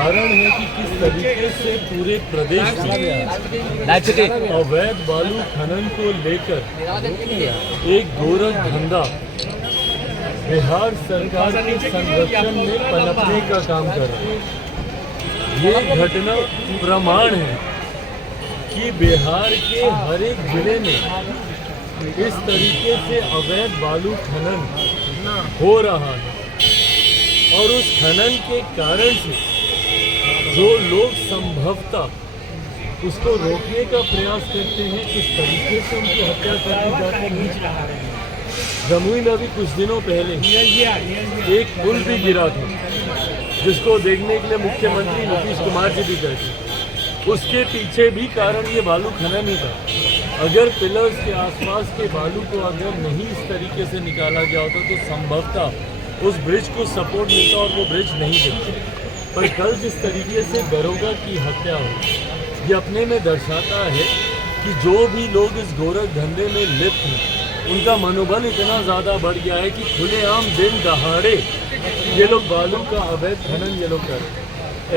उदाहरण है कि किस तरीके से पूरे प्रदेश में अवैध बालू खनन को लेकर एक गोरख धंधा बिहार सरकार के संरक्षण में पनपने का काम कर रहा है। ये घटना प्रमाण है कि बिहार के हर एक जिले में इस तरीके से अवैध बालू खनन हो रहा है और उस खनन के कारण से जो लोग संभवतः उसको रोकने का प्रयास करते हैं, किस तरीके से उनकी हत्या कर दी जाती है। जमुई में अभी कुछ दिनों पहले एक पुल भी गिरा था जिसको देखने के लिए मुख्यमंत्री नीतीश कुमार जी भी गए थे। उसके पीछे भी कारण ये बालू खनन ही था। अगर पिलर्स के आसपास के बालू को अगर नहीं इस तरीके से निकाला गया होता तो संभवतः उस ब्रिज को सपोर्ट मिलता और वो ब्रिज नहीं दिखता। पर कल जिस तरीके से दरोगा की हत्या हुई, ये अपने में दर्शाता है कि जो भी लोग इस गोरख धंधे में लिप्त हैं उनका मनोबल इतना ज़्यादा बढ़ गया है कि खुलेआम दिन दहाड़े ये लोग बालू का अवैध खनन ये लोग कर रहे हैं।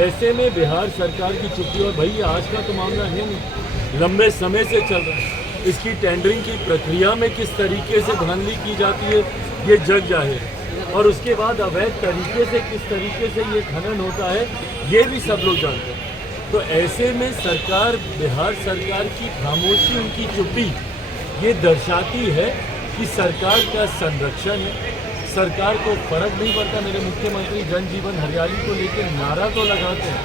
ऐसे में बिहार सरकार की चुप्पी, और भाई आज का तो मामला है नहीं, लंबे समय से चल रहा है। इसकी टेंडरिंग की प्रक्रिया में किस तरीके से धांधली की जाती है ये जग जाहिर है, और उसके बाद अवैध तरीके से किस तरीके से ये खनन होता है ये भी सब लोग जानते हैं। तो ऐसे में सरकार, बिहार सरकार की खामोशी, उनकी चुप्पी ये दर्शाती है कि सरकार का संरक्षण है, सरकार को फर्क नहीं पड़ता। मेरे मुख्यमंत्री जन जीवन हरियाली को लेकर नारा तो लगाते हैं,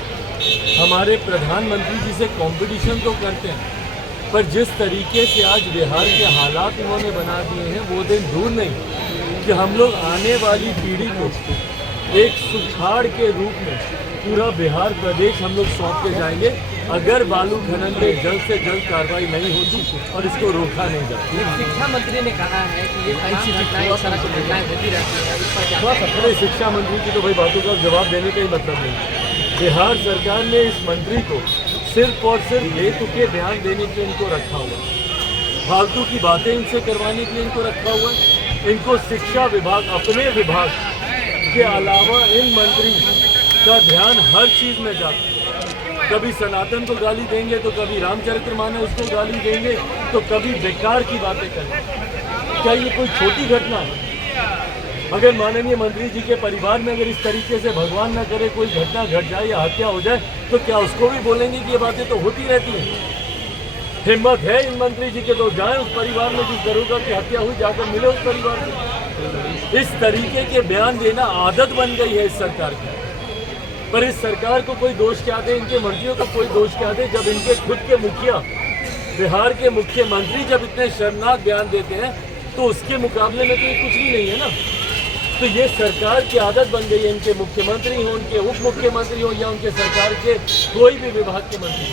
हमारे प्रधानमंत्री जी से कंपटीशन तो करते हैं, पर जिस तरीके से आज बिहार के हालात उन्होंने बना दिए हैं वो दिन दूर नहीं कि हम लोग आने वाली पीढ़ी को एक सुखाड़ के रूप में पूरा बिहार प्रदेश हम लोग सौंप के जाएंगे अगर बालू खनन में जल्द से जल्द कार्रवाई नहीं होती और इसको रोका नहीं जाता। शिक्षा मंत्री ने कहा है कि ये अपने शिक्षा मंत्री की तो भाई बातों का जवाब देने का ही मतलब नहीं। बिहार सरकार ने इस मंत्री को सिर्फ और सिर्फ बेतुके बयान देने के लिए इनको रखा हुआ, फालतू की बातें इनसे करवाने के लिए इनको रखा हुआ। इनको शिक्षा विभाग, अपने विभाग के अलावा इन मंत्री का ध्यान हर चीज़ में जाता है। कभी सनातन को गाली देंगे तो कभी रामचरितमानस उसको गाली देंगे तो कभी बेकार की बातें करेंगे। क्या ये कोई छोटी घटना है? अगर माननीय मंत्री जी के परिवार में अगर इस तरीके से भगवान न करे कोई घटना घट जाए या हत्या हो जाए तो क्या उसको भी बोलेंगे कि ये बातें तो होती रहती हैं? हिम्मत है इन मंत्री जी के तो जाएं उस परिवार में जिस दरोगा की हत्या हुई, जाकर मिले उस परिवार से। इस तरीके के बयान देना आदत बन गई है इस सरकार की। पर इस सरकार को कोई दोष क्या दे, इनके मंत्रियों को कोई दोष क्या दे, जब इनके खुद के मुखिया, बिहार के मुख्यमंत्री जब इतने शर्मनाक बयान देते हैं तो उसके मुकाबले में तो ये कुछ भी नहीं है ना। तो ये सरकार की आदत बन गई है, इनके मुख्यमंत्री हों, उनके उप मुख्यमंत्री हों या उनके सरकार के कोई भी विभाग के मंत्री,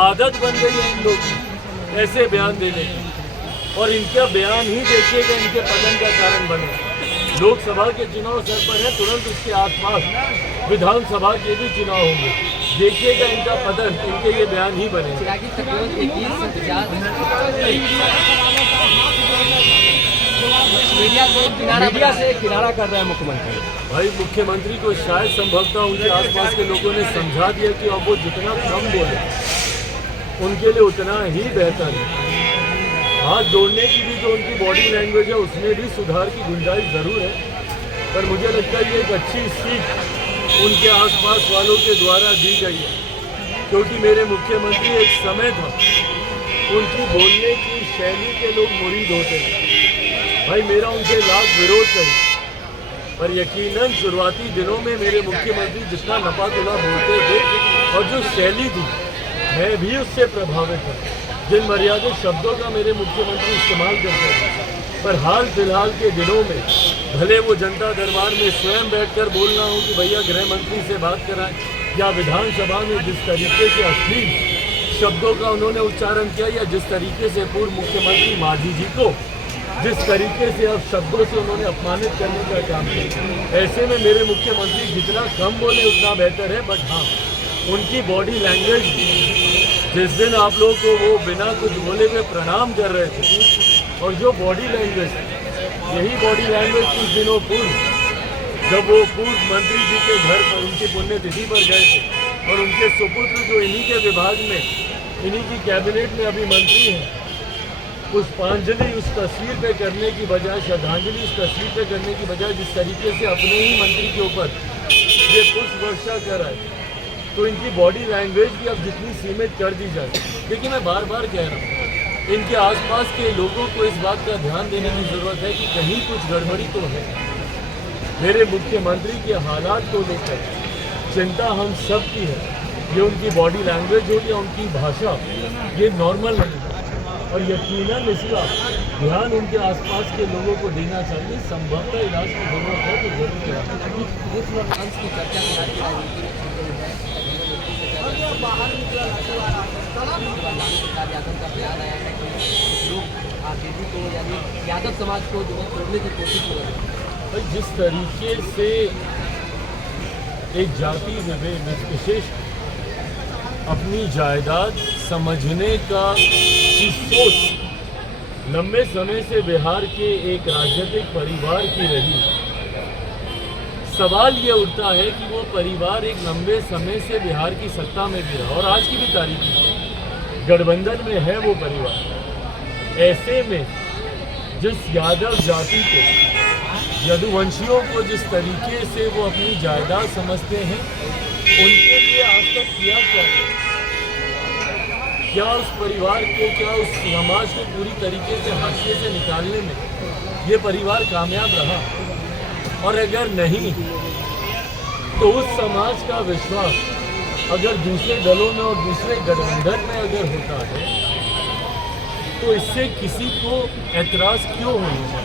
आदत बन गई है इन लोगों की ऐसे बयान देने की। और इनका बयान ही देखिएगा इनके पतन का कारण बने। लोकसभा के चुनाव सर पर है, तुरंत उसके आसपास विधानसभा के भी चुनाव होंगे, देखिएगा इनका पतन, इनके ये बयान ही बने। मीडिया से किनारा कर रहा है मुख्यमंत्री। भाई मुख्यमंत्री को शायद संभवतः उनके आसपास के लोगों ने समझा दिया कि अब वो जितना कम बोले उनके लिए उतना ही बेहतर है। हाथ जोड़ने की भी जो उनकी बॉडी लैंग्वेज है उसमें भी सुधार की गुंजाइश ज़रूर है, पर मुझे लगता है ये एक अच्छी सीख उनके आसपास वालों के द्वारा दी गई है, क्योंकि मेरे मुख्यमंत्री एक समय था उनकी बोलने की शैली के लोग मुरीद होते थे। भाई मेरा उनसे लाख विरोध नहीं, पर यकीनन शुरुआती दिनों में मेरे मुख्यमंत्री जितना नपातुला बोलते थे और जो शैली थी मैं भी उससे प्रभावित था, जिन मर्यादित शब्दों का मेरे मुख्यमंत्री इस्तेमाल करते थे। पर हाल फिलहाल के दिनों में भले वो जनता दरबार में स्वयं बैठकर बोलना हो कि भैया गृह मंत्री से बात कराएं, या विधानसभा में जिस तरीके से अश्लील शब्दों का उन्होंने उच्चारण किया, या जिस तरीके से पूर्व मुख्यमंत्री मांझी जी को जिस तरीके से अब शब्दों से उन्होंने अपमानित करने का काम किया, ऐसे में मेरे मुख्यमंत्री जितना कम बोले उतना बेहतर है। बट हाँ, उनकी बॉडी लैंग्वेज, जिस दिन आप लोगों को वो बिना कुछ बोले हुए प्रणाम कर रहे थे, और जो बॉडी लैंग्वेज, यही बॉडी लैंग्वेज कुछ दिनों पूर्व जब वो पूर्व मंत्री जी के घर पर उनकी पुण्यतिथि पर गए थे और उनके सुपुत्र जो इन्हीं के विभाग में, इन्हीं की कैबिनेट में अभी मंत्री हैं, पुष्पांजलि उस तस्वीर पे करने की बजाय, श्रद्धांजलि उस तस्वीर पे करने की बजाय जिस तरीके से अपने ही मंत्री के ऊपर ये पुष्प वर्षा कर रहा है, तो इनकी बॉडी लैंग्वेज भी अब जितनी सीमित कर दी जाए। देखिए, मैं बार बार कह रहा हूँ, इनके आसपास के लोगों को इस बात का ध्यान देने की ज़रूरत है कि कहीं कुछ गड़बड़ी तो है। मेरे मुख्यमंत्री के हालात को लेकर चिंता हम सब की है। ये उनकी बॉडी लैंग्वेज हो या उनकी भाषा, ये नॉर्मल नहीं है और यकीनन इसका ध्यान उनके आसपास के लोगों को देना चाहिए। संभवतः इलाज की जरूरत है तो जरूर इलाज। विश्व मंच की चर्चा में आज की राजनीति में बाहर यादव का बयान आया है कि लोग आरजेडी को यानी यादव समाज को जो है तोड़ने की कोशिश कर रहे हैं। भाई, जिस तरीके से एक जाति विशेष अपनी जायदाद समझने की सोच लंबे समय से बिहार के एक राजनीतिक परिवार की रही, सवाल ये उठता है कि वो परिवार एक लंबे समय से बिहार की सत्ता में भी रहा और आज की भी तारीख में गठबंधन में है वो परिवार। ऐसे में जिस यादव जाति को, यदुवंशियों को जिस तरीके से वो अपनी जायदाद समझते हैं, उनके लिए आज तक किया क्या उस परिवार को, क्या उस समाज को पूरी तरीके से हाशिए से निकालने में ये परिवार कामयाब रहा? और अगर नहीं, तो उस समाज का विश्वास अगर दूसरे दलों में और दूसरे गठबंधन में अगर होता है, तो इससे किसी को ऐतराज़ क्यों होना चाहिए?